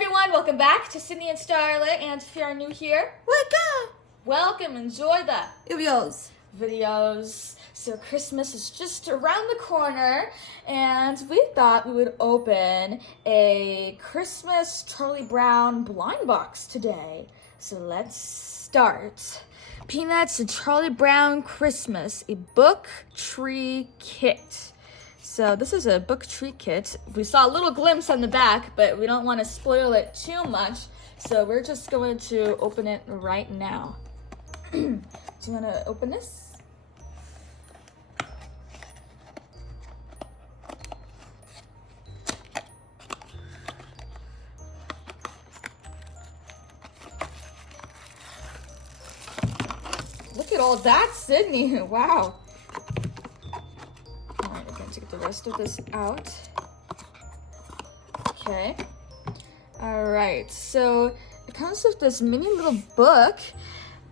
everyone, welcome back to Sydney and Starlet, and if you're new here, welcome, enjoy the videos. So Christmas is just around the corner, and we thought we would open a Christmas Charlie Brown blind box today. So let's start. Peanuts and Charlie Brown Christmas, a book tree kit. So this is a book tree kit. We saw a little glimpse on the back, but we don't want to spoil it too much. So we're just going to open it right now. Do you want to open this? Look at all that, Sydney. Wow. All right, I'm going to take the rest of this out. Okay. All right, so it comes with this mini little book,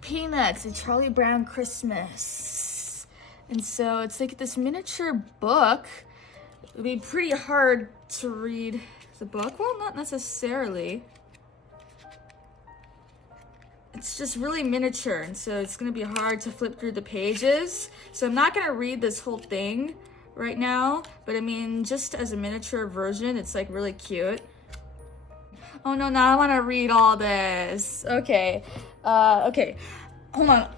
Peanuts, a Charlie Brown Christmas. And so it's like this miniature book. It would be pretty hard to read the book. Well, not necessarily. It's just really miniature, and so it's going to be hard to flip through the pages. So I'm not going to read this whole thing right now, but I mean, just as a miniature version, it's like really cute. Oh no, now I want to read all this. Okay, okay, hold on.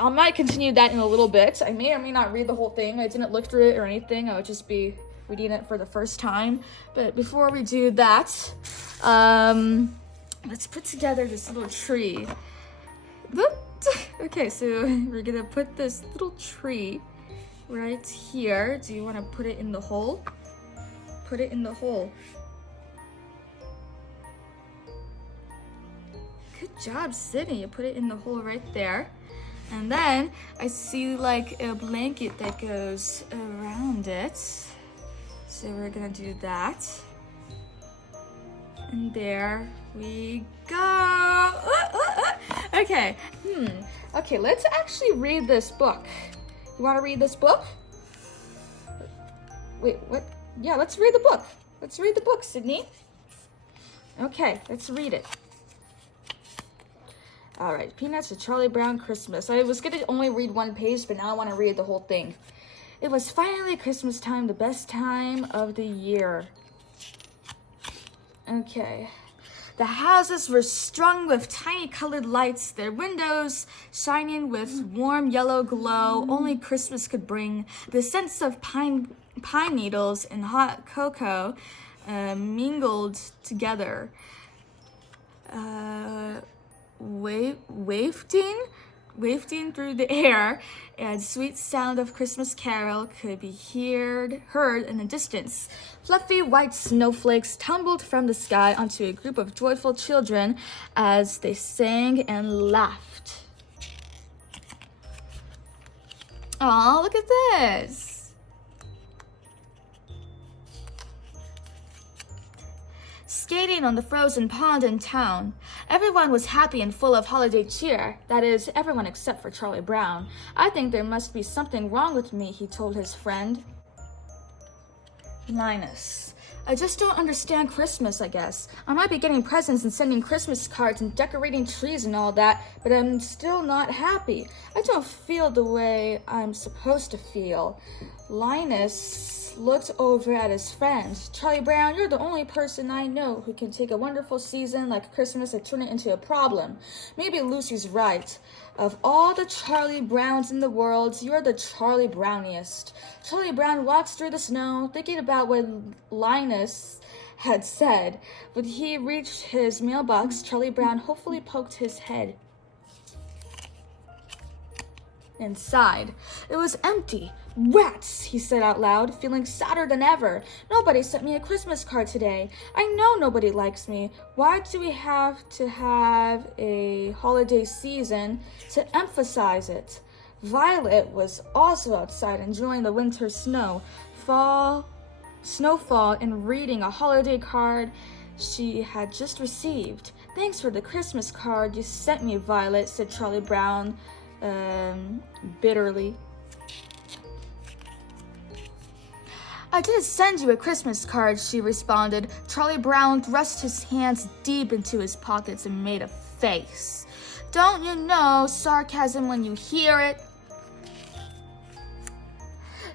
I might continue that in a little bit. I may or may not read the whole thing. I didn't look through it or anything. I would just be reading it for the first time. But before we do that, let's put together this little tree. Okay, so we're gonna put this little tree right here. Do you want to put it in the hole? Put it in the hole. Good job, Sydney. You put it in the hole right there. And then I see like a blanket that goes around it. So we're gonna do that. And there we go. Okay, okay, let's actually read this book. You want to read this book? Wait, what? Yeah, let's read the book. Let's read the book, Sydney. Okay, let's read it. All right, Peanuts, a Charlie Brown Christmas. I was gonna only read one page, but now I want to read the whole thing. It was finally Christmas time, the best time of the year. Okay. The houses were strung with tiny colored lights, their windows shining with warm yellow glow only Christmas could bring. The scents of pine needles and hot cocoa mingled together. Wafting through the air, and sweet sound of Christmas carol could be heard in the distance. Fluffy white snowflakes tumbled from the sky onto a group of joyful children as they sang and laughed. Aw, look at this! Skating on the frozen pond in town. Everyone was happy and full of holiday cheer. That is, everyone except for Charlie Brown. I think there must be something wrong with me, he told his friend. Linus. I just don't understand Christmas, I guess. I might be getting presents and sending Christmas cards and decorating trees and all that, but I'm still not happy. I don't feel the way I'm supposed to feel. Linus looked over at his friend. Charlie Brown, you're the only person I know who can take a wonderful season like Christmas and turn it into a problem. Maybe Lucy's right. Of all the Charlie Browns in the world, you're the Charlie Browniest. Charlie Brown walks through the snow, thinking about what Linus had said. When he reached his mailbox, Charlie Brown hopefully poked his head inside. It was empty. Rats, he said out loud, feeling sadder than ever. Nobody sent me a Christmas card today. I know nobody likes me. Why do we have to have a holiday season to emphasize it? Violet was also outside enjoying the winter snowfall, and reading a holiday card she had just received. Thanks for the Christmas card you sent me, Violet, said Charlie Brown bitterly. I did send you a Christmas card, she responded. Charlie Brown thrust his hands deep into his pockets and made a face. Don't you know sarcasm when you hear it?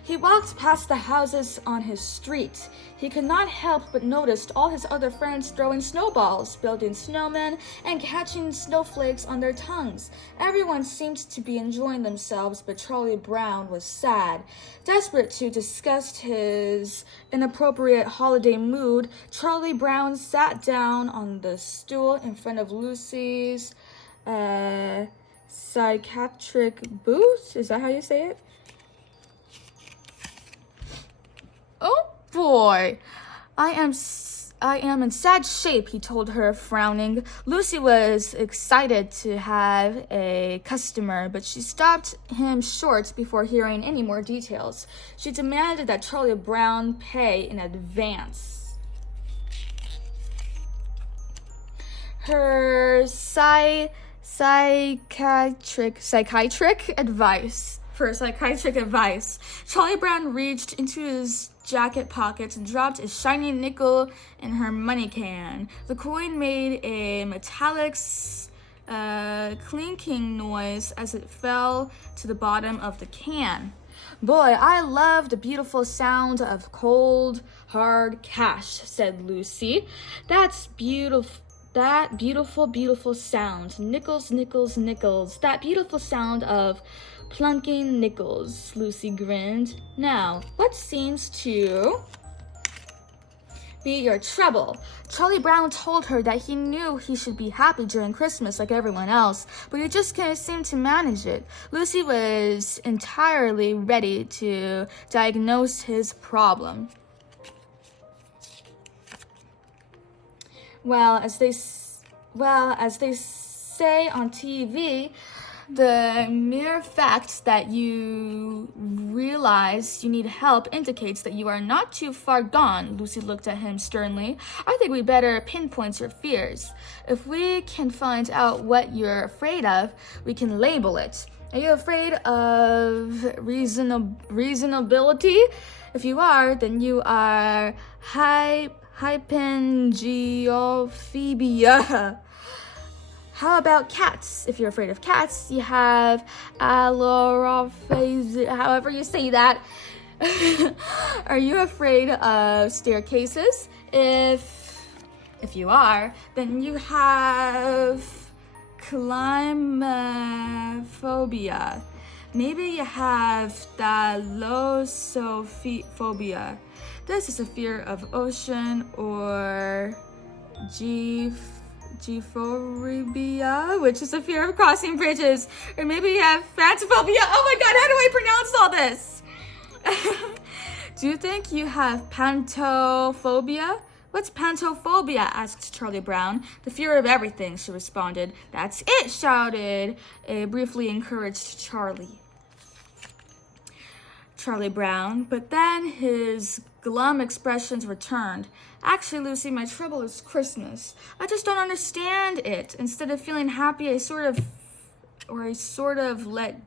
He walked past the houses on his street. He could not help but notice all his other friends throwing snowballs, building snowmen, and catching snowflakes on their tongues. Everyone seemed to be enjoying themselves, but Charlie Brown was sad. Desperate to disgust his inappropriate holiday mood, Charlie Brown sat down on the stool in front of Lucy's psychiatric booth. Is that how you say it? Oh boy, I am in sad shape, he told her, frowning. Lucy was excited to have a customer, but she stopped him short before hearing any more details. She demanded that Charlie Brown pay in advance. Her psychiatric advice. Charlie Brown reached into his jacket pocket and dropped a shiny nickel in her money can. The coin made a metallic clinking noise as it fell to the bottom of the can. Boy, I love the beautiful sound of cold, hard cash, said Lucy. That beautiful sound. Nickels, nickels, nickels. That beautiful sound of plunking nickels, Lucy grinned. Now, what seems to be your trouble? Charlie Brown told her that he knew he should be happy during Christmas like everyone else, but he just couldn't seem to manage it. Lucy was entirely ready to diagnose his problem. Well, as they say on TV, the mere fact that you realize you need help indicates that you are not too far gone. Lucy looked at him sternly. I think we better pinpoint your fears. If we can find out what you're afraid of, we can label it. Are you afraid of reasonability? If you are, then you are hypengiophobia. How about cats? If you're afraid of cats, you have allorophagia, however you say that. Are you afraid of staircases? If you are, then you have climophobia. Maybe you have thalassophobia. This is a fear of ocean, or Geophobia, which is a fear of crossing bridges. Or maybe you have phantophobia. Oh my god, how do I pronounce all this? Do you think you have pantophobia? What's pantophobia? Asked Charlie Brown. The fear of everything, she responded. That's it, shouted a briefly encouraged Charlie Brown, but then his glum expressions returned. Actually, Lucy, my trouble is Christmas. I just don't understand it. Instead of feeling happy, I feel sort of let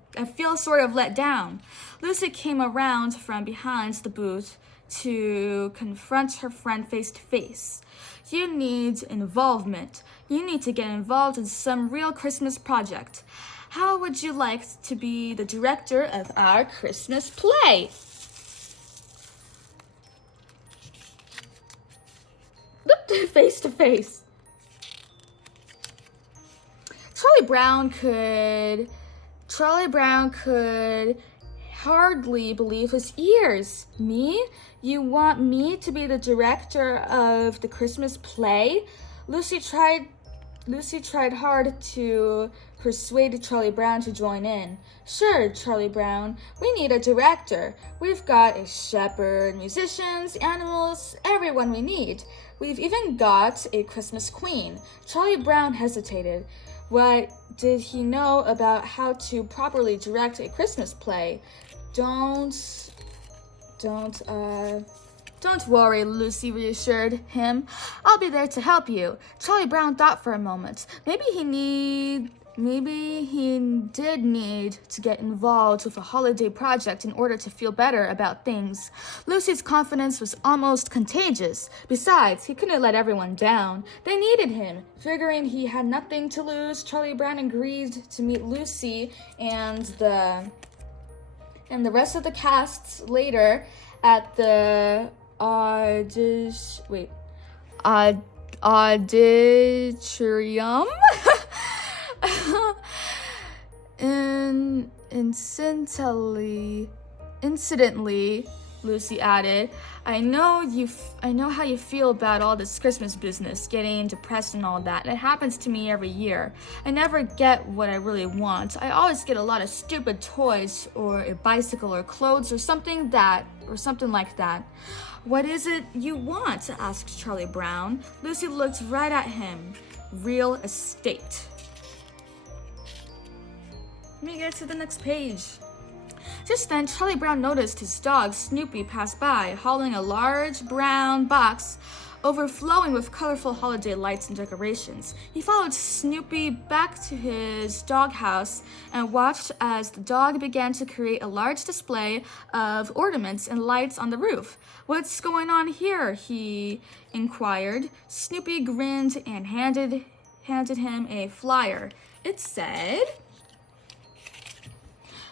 down. Lucy came around from behind the booth to confront her friend face to face. You need involvement. You need to get involved in some real Christmas project. How would you like to be the director of our Christmas play? Face to face. Charlie Brown could hardly believe his ears. Me? You want me to be the director of the Christmas play? Lucy tried hard to persuade Charlie Brown to join in. Sure, Charlie Brown, we need a director. We've got a shepherd, musicians, animals, everyone we need. We've even got a Christmas queen. Charlie Brown hesitated. What did he know about how to properly direct a Christmas play? Don't worry, Lucy reassured him. I'll be there to help you. Charlie Brown thought for a moment. Maybe he Maybe he did need to get involved with a holiday project in order to feel better about things. Lucy's confidence was almost contagious. Besides, he couldn't let everyone down. They needed him. Figuring he had nothing to lose, Charlie Brown agreed to meet Lucy and the rest of the cast later at the auditorium. Incidentally, Lucy added, I know how you feel about all this Christmas business, getting depressed and all that. It happens to me every year. I never get what I really want. I always get a lot of stupid toys or a bicycle or clothes or something like that. What is it you want? Asked Charlie Brown. Lucy looked right at him. Real estate. Let me get to the next page. Just then, Charlie Brown noticed his dog, Snoopy, pass by, hauling a large brown box overflowing with colorful holiday lights and decorations. He followed Snoopy back to his doghouse and watched as the dog began to create a large display of ornaments and lights on the roof. What's going on here? He inquired. Snoopy grinned and handed him a flyer. It said,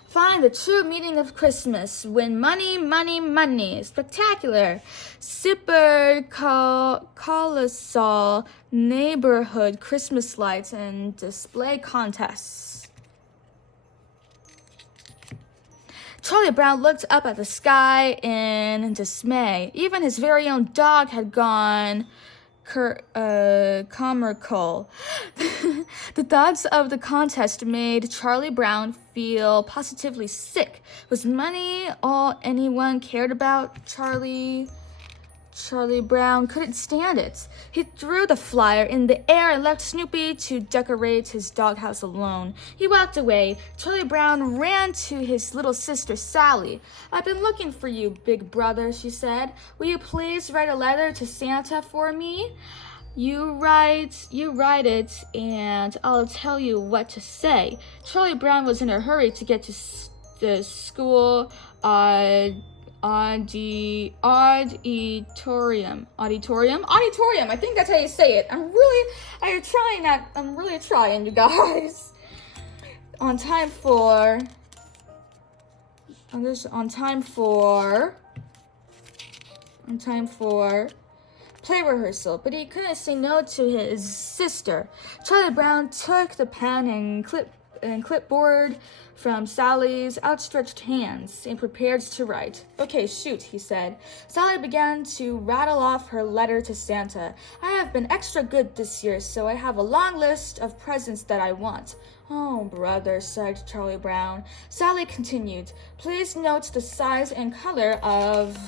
Find the true meaning of Christmas. Win money, money, money. Spectacular. Super colossal neighborhood Christmas lights and display contests. Charlie Brown looked up at the sky in dismay. Even his very own dog had gone comical. The thoughts of the contest made Charlie Brown feel positively sick. Was money all anyone cared about? Charlie Brown couldn't stand it. He threw the flyer in the air and left Snoopy to decorate his doghouse alone. He walked away. Charlie Brown ran to his little sister, Sally. I've been looking for you, big brother, she said. Will you please write a letter to Santa for me? You write it, and I'll tell you what to say. Charlie Brown was in a hurry to get to the school auditorium. I think that's how you say it. I'm really trying, you guys. On time for play rehearsal, but he couldn't say no to his sister. Charlie Brown took the pen and clipboard from Sally's outstretched hands and prepared to write. Okay, shoot, he said. Sally began to rattle off her letter to Santa. I have been extra good this year, so I have a long list of presents that I want. Oh, brother, sighed Charlie Brown. Sally continued, please note the size and color of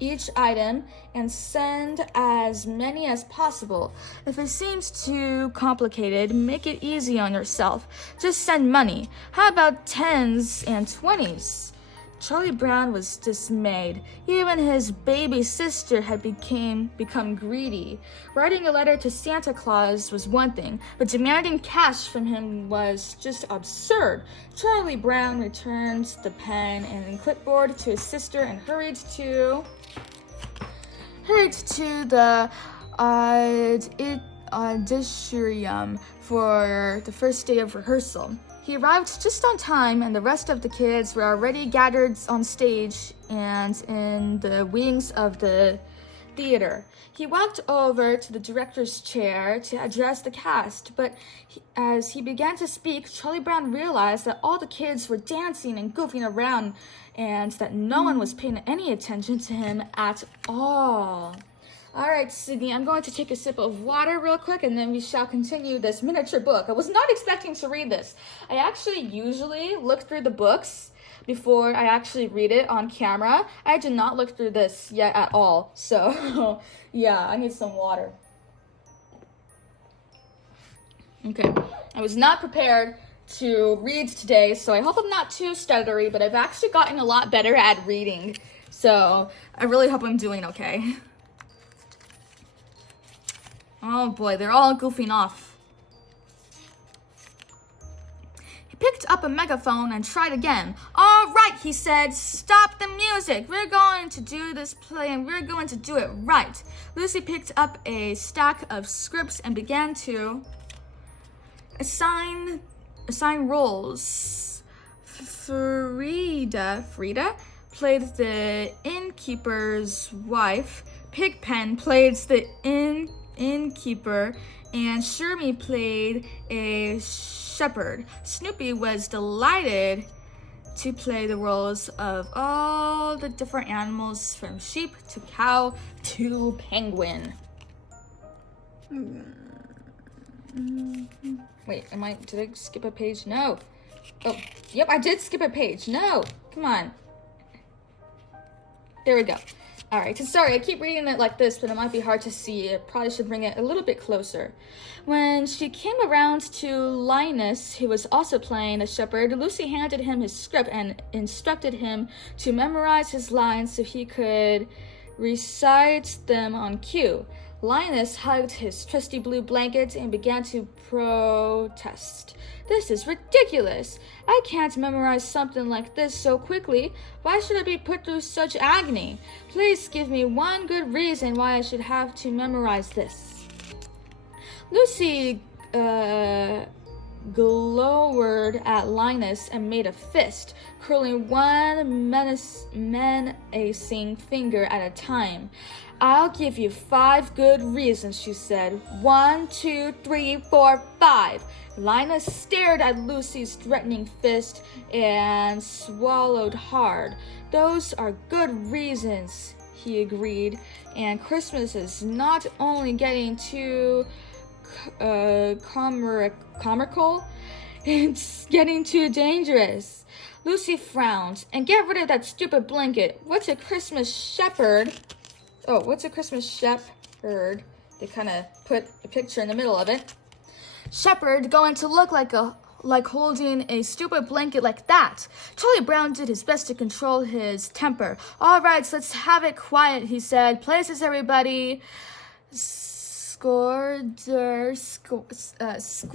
each item and send as many as possible. If it seems too complicated, make it easy on yourself. Just send money. How about 10s and 20s? Charlie Brown was dismayed. Even his baby sister had become greedy. Writing a letter to Santa Claus was one thing, but demanding cash from him was just absurd. Charlie Brown returned the pen and clipboard to his sister and hurried to the auditorium for the first day of rehearsal. He arrived just on time, and the rest of the kids were already gathered on stage and in the wings of the theater. He walked over to the director's chair to address the cast, but as he began to speak, Charlie Brown realized that all the kids were dancing and goofing around and that no one was paying any attention to him at all. All right, Sydney, I'm going to take a sip of water real quick, and then we shall continue this miniature book. I was not expecting to read this. I actually usually look through the books before I actually read it on camera. I did not look through this yet at all. So, yeah, I need some water. Okay, I was not prepared to read today, so I hope I'm not too stuttery, but I've actually gotten a lot better at reading. So, I really hope I'm doing okay. Oh boy, they're all goofing off. picked up a megaphone and tried again. All right, he said, stop the music. We're going to do this play and we're going to do it right. Lucy picked up a stack of scripts and began to assign roles. Frida played the innkeeper's wife. Pigpen played the innkeeper, and Shermie played a shepherd. Snoopy was delighted to play the roles of all the different animals, from sheep to cow to penguin. Wait, did I skip a page? No. Oh, yep, I did skip a page. No, come on. There we go. All right, so sorry, I keep reading it like this, but it might be hard to see. I probably should bring it a little bit closer. When she came around to Linus, who was also playing a shepherd, Lucy handed him his script and instructed him to memorize his lines so he could recite them on cue. Linus hugged his trusty blue blanket and began to protest. This is ridiculous. I can't memorize something like this so quickly. Why should I be put through such agony? Please give me one good reason why I should have to memorize this. Lucy glowered at Linus and made a fist, curling one menacing finger at a time. I'll give you 5 good reasons, she said. 1, 2, 3, 4, 5. Linus stared at Lucy's threatening fist and swallowed hard. Those are good reasons, he agreed. And Christmas is not only getting too comical, it's getting too dangerous. Lucy frowned. And get rid of that stupid blanket. What's a Christmas shepherd? Oh, what's a Christmas shepherd? They kind of put a picture in the middle of it. Shepherd going to look like holding a stupid blanket like that. Charlie Brown did his best to control his temper. All right, so let's have it quiet, he said. Places, everybody. Squirrelder,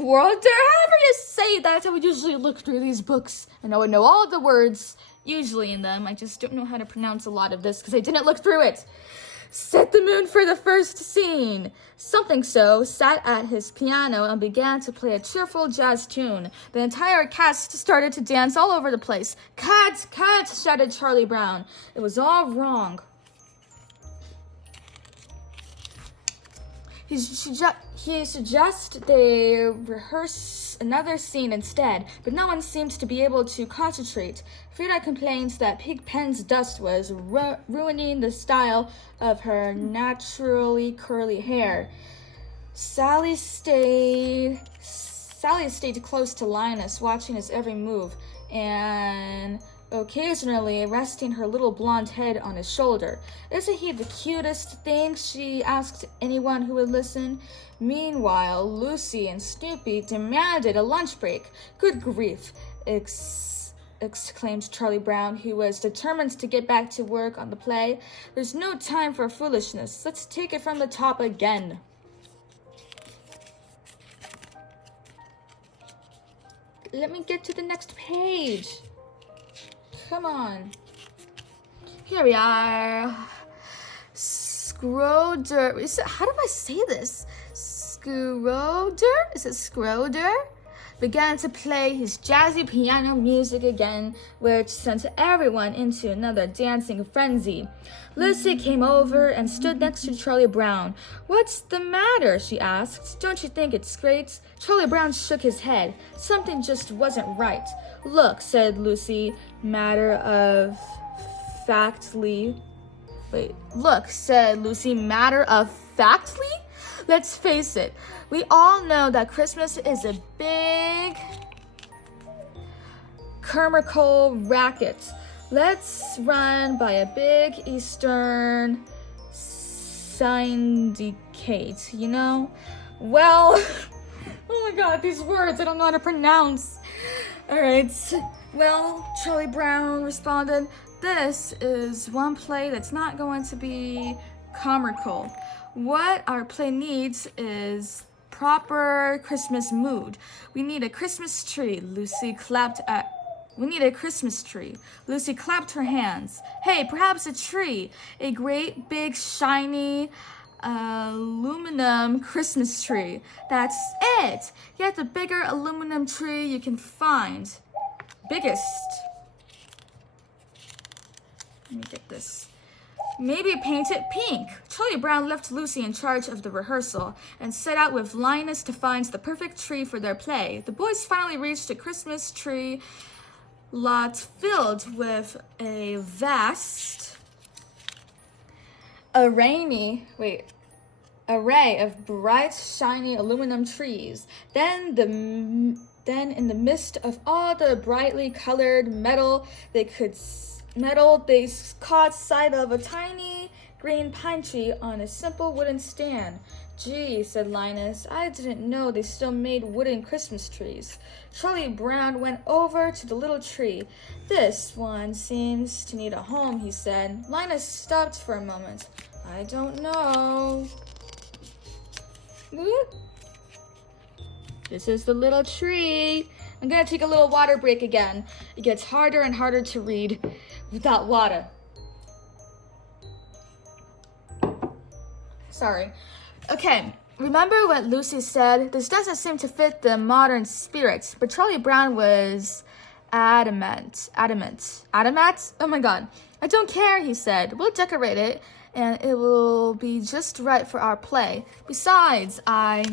however you say that. I would usually look through these books and I would know all the words usually in them. I just don't know how to pronounce a lot of this because I didn't look through it. Set the moon for the first scene. Something So sat at his piano and began to play a cheerful jazz tune. The entire cast started to dance all over the place. Cut! Cut! Shouted Charlie Brown. It was all wrong. He suggested they rehearse another scene instead, but no one seemed to be able to concentrate. Frida complained that Pigpen's dust was ruining the style of her naturally curly hair. Sally stayed close to Linus, watching his every move, and occasionally resting her little blonde head on his shoulder. Isn't he the cutest thing? She asked anyone who would listen. Meanwhile, Lucy and Snoopy demanded a lunch break. Good grief, exclaimed Charlie Brown, who was determined to get back to work on the play. There's no time for foolishness. Let's take it from the top again. Let me get to the next page. Come on. Here we are. Scroder. How do I say this? Scroder? Is it Scroder? Began to play his jazzy piano music again, which sent everyone into another dancing frenzy. Lucy came over and stood next to Charlie Brown. What's the matter? She asked. Don't you think it's great? Charlie Brown shook his head. Something just wasn't right. Look, said Lucy, matter-of-factly. Let's face it, we all know that Christmas is a big comical racket. Let's run by a big Eastern syndicate, you know? Well, oh my god, these words I don't know how to pronounce. Alright, well, Charlie Brown responded, this is one play that's not going to be comical. What our play needs is proper Christmas mood. We need a Christmas tree. We need a Christmas tree. Lucy clapped her hands. Hey, perhaps a tree. A great big shiny aluminum Christmas tree. That's it. Get the bigger aluminum tree you can find. Biggest. Let me get this. Maybe paint it pink. Charlie Brown left Lucy in charge of the rehearsal and set out with Linus to find the perfect tree for their play. The boys finally reached a Christmas tree lot filled with a vast array of bright, shiny aluminum trees. Then in the midst of all the brightly colored metal, they caught sight of a tiny green pine tree on a simple wooden stand. Gee, said Linus, I didn't know they still made wooden Christmas trees. Charlie Brown went over to the little tree. This one seems to need a home, he said. Linus stopped for a moment. I don't know. What? This is the little tree. I'm gonna take a little water break again. It gets harder and harder to read without water. Sorry. Okay, remember what Lucy said? This doesn't seem to fit the modern spirit, but Charlie Brown was adamant. Oh my god. I don't care, he said. We'll decorate it, and it will be just right for our play. Besides, I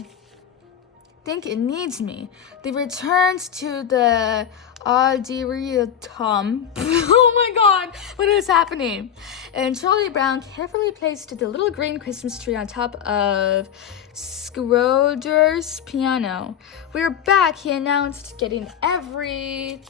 think it needs me. They returned to the auditorium. Oh my god, what is happening? And Charlie Brown carefully placed the little green Christmas tree on top of Schroeder's piano. We're back, he announced, getting everyone's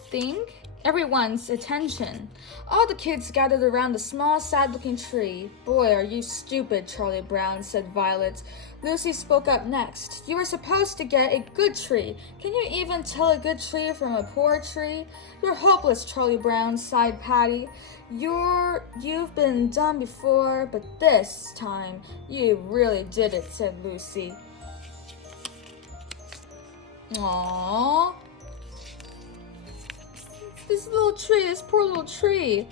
attention. All the kids gathered around the small, sad-looking tree. Boy, are you stupid, Charlie Brown, said Violet. Lucy spoke up next. You were supposed to get a good tree. Can you even tell a good tree from a poor tree? You're hopeless, Charlie Brown, sighed Patty. You've been done before, but this time you really did it, said Lucy. Aww. This poor little tree.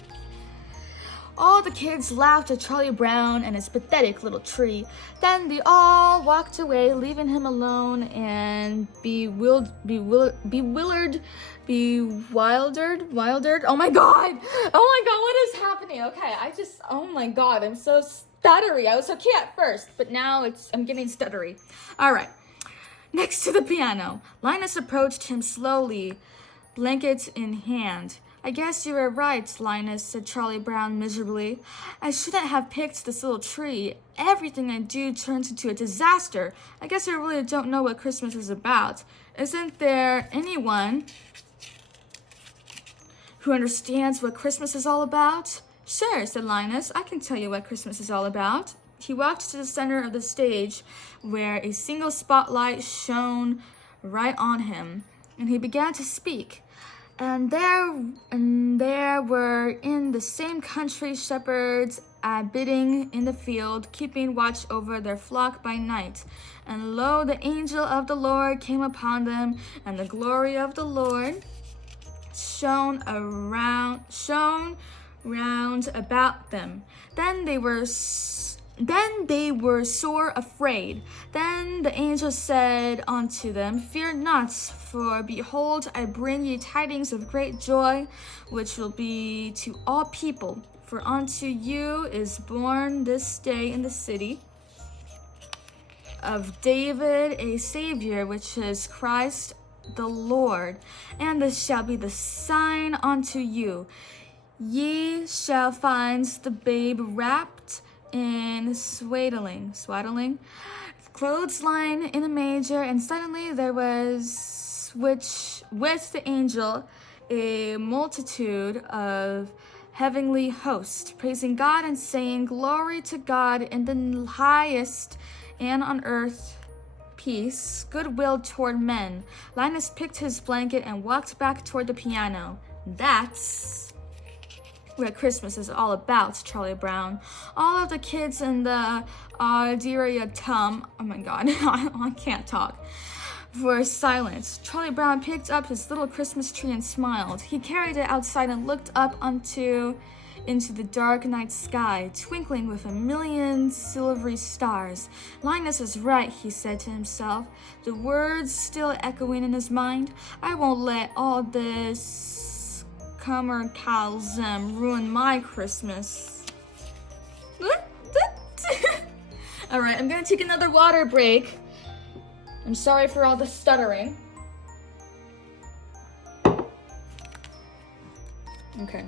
All the kids laughed at Charlie Brown and his pathetic little tree. Then they all walked away, leaving him alone and bewildered. Oh my god, what is happening? Okay, oh my god, I'm so stuttery. I was okay at first, but now I'm getting stuttery. All right, next to the piano, Linus approached him slowly, blanket in hand. I guess you were right, Linus, said Charlie Brown miserably. I shouldn't have picked this little tree. Everything I do turns into a disaster. I guess I really don't know what Christmas is about. Isn't there anyone who understands what Christmas is all about? Sure, said Linus. I can tell you what Christmas is all about. He walked to the center of the stage where a single spotlight shone right on him, and he began to speak. And there were in the same country shepherds abiding in the field, keeping watch over their flock by night. And lo, the angel of the Lord came upon them, and the glory of the Lord shone round about them. Then they were sore afraid. Then the angel said unto them, Fear not, for behold, I bring you tidings of great joy, which will be to all people. For unto you is born this day in the city of David a Savior, which is Christ the Lord. And this shall be the sign unto you. Ye shall find the babe wrapped in swaddling, clothes lying in a manger. And suddenly there was with the angel a multitude of heavenly hosts, praising God and saying, Glory to God in the highest, and on earth peace, goodwill toward men. Linus picked his blanket and walked back toward the piano. That's what Christmas is all about, Charlie Brown. All of the kids in the Auditorium, oh my god, I can't talk, were silent. Charlie Brown picked up his little Christmas tree and smiled. He carried it outside and looked up into the dark night sky, twinkling with a million silvery stars. Linus is right, he said to himself, the words still echoing in his mind. I won't let all this commercialism ruin my Christmas. Alright, I'm gonna take another water break. I'm sorry for all the stuttering. Okay.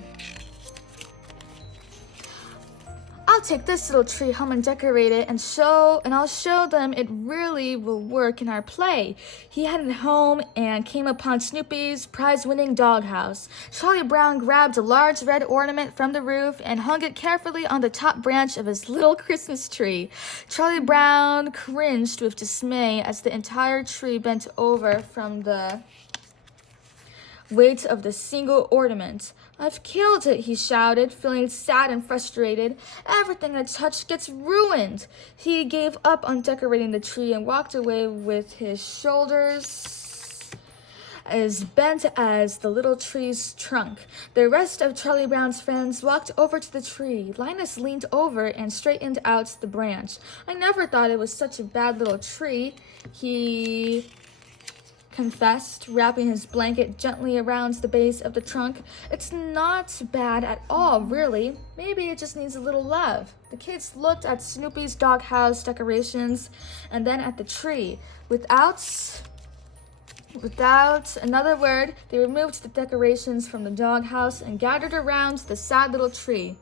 I'll take this little tree home and decorate it and I'll show them it really will work in our play. He headed home and came upon Snoopy's prize-winning doghouse. Charlie Brown grabbed a large red ornament from the roof and hung it carefully on the top branch of his little Christmas tree. Charlie Brown cringed with dismay as the entire tree bent over from the weight of the single ornament. I've killed it, he shouted, feeling sad and frustrated. Everything I touch gets ruined. He gave up on decorating the tree and walked away with his shoulders as bent as the little tree's trunk. The rest of Charlie Brown's friends walked over to the tree. Linus leaned over and straightened out the branch. I never thought it was such a bad little tree, he confessed, wrapping his blanket gently around the base of the trunk. It's not bad at all, really. Maybe it just needs a little love. The kids looked at Snoopy's doghouse decorations and then at the tree. Without another word, they removed the decorations from the doghouse and gathered around the sad little tree.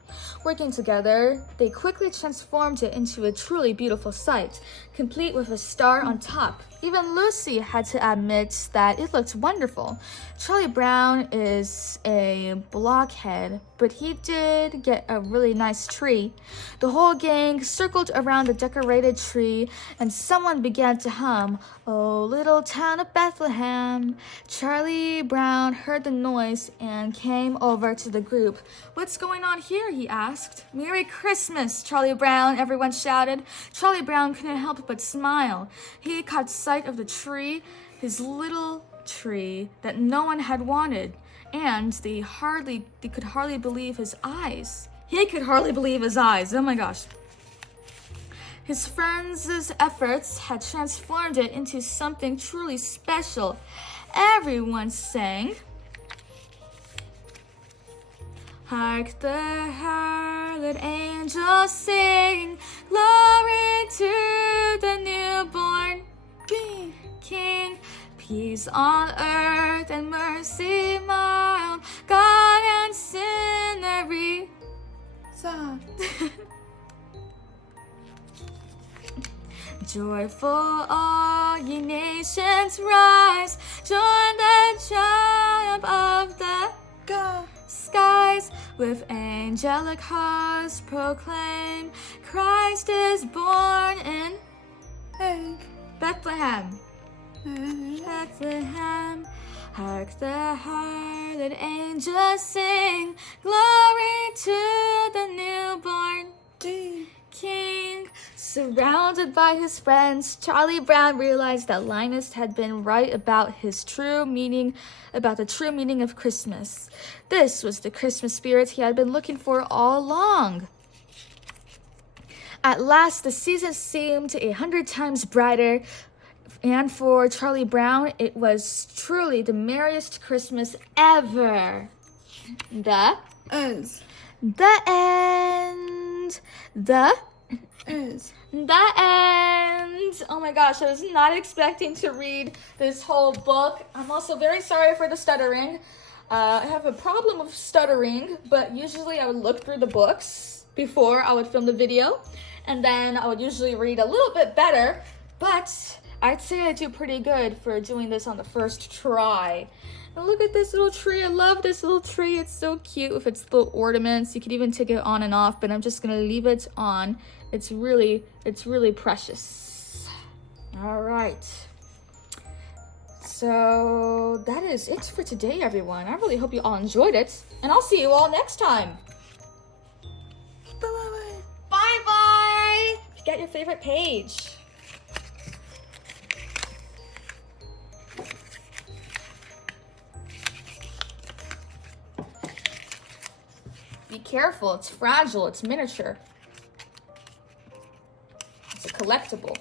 Working together, they quickly transformed it into a truly beautiful sight, complete with a star on top. Even Lucy had to admit that it looked wonderful. Charlie Brown is a blockhead, but he did get a really nice tree. The whole gang circled around the decorated tree, and someone began to hum, "Oh, little town of Bethlehem." Charlie Brown heard the noise and came over to the group. "What's going on here?" he asked. "Merry Christmas, Charlie Brown," everyone shouted. Charlie Brown couldn't help but smile. He caught sight of the tree, his little tree that no one had wanted, and they could hardly believe his eyes. He could hardly believe his eyes. Oh my gosh. His friends' efforts had transformed it into something truly special. Everyone sang, "Hark the herald angels sing, glory to the newborn King. Peace on earth and mercy mild, God and sinner resolved." Joyful all ye nations rise, join the triumph of the skies. With angelic hearts proclaim, Christ is born in Bethlehem. Bethlehem. Hark the herald angels sing, glory to the newborn King. Surrounded by his friends, Charlie Brown realized that Linus had been right about the true meaning of Christmas. This was the Christmas spirit he had been looking for all along. At last, the season seemed 100 times brighter, and for Charlie Brown, it was truly the merriest Christmas ever. The end. Oh my gosh, I was not expecting to read this whole book. I'm also very sorry for the stuttering. I have a problem with stuttering, but usually I would look through the books before I would film the video, and then I would usually read a little bit better, but I'd say I do pretty good for doing this on the first try. And look at this little tree. I love this little tree. It's so cute with its little ornaments. You could even take it on and off, but I'm just gonna leave it on. It's really precious. All right. So that is it for today, everyone. I really hope you all enjoyed it, and I'll see you all next time. Get your favorite page. Be careful, it's fragile, it's miniature. It's a collectible.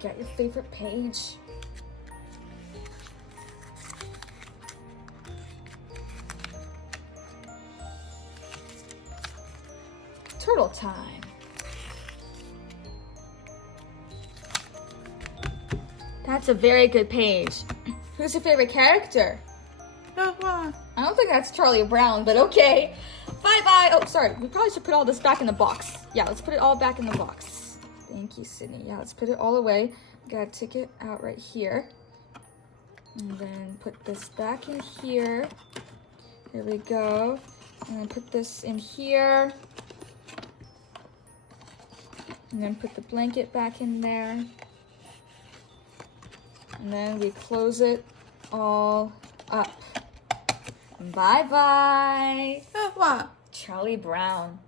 Get your favorite page. Turtle time. That's a very good page. Who's your favorite character? I don't think that's Charlie Brown, but okay. Bye-bye. Oh, sorry. We probably should put all this back in the box. Yeah, let's put it all back in the box. Thank you, Sydney. Yeah, let's put it all away. Gotta take it out right here. And then put this back in here. Here we go. And then put this in here. And then put the blanket back in there. And then we close it all up. Bye-bye. What? Charlie Brown.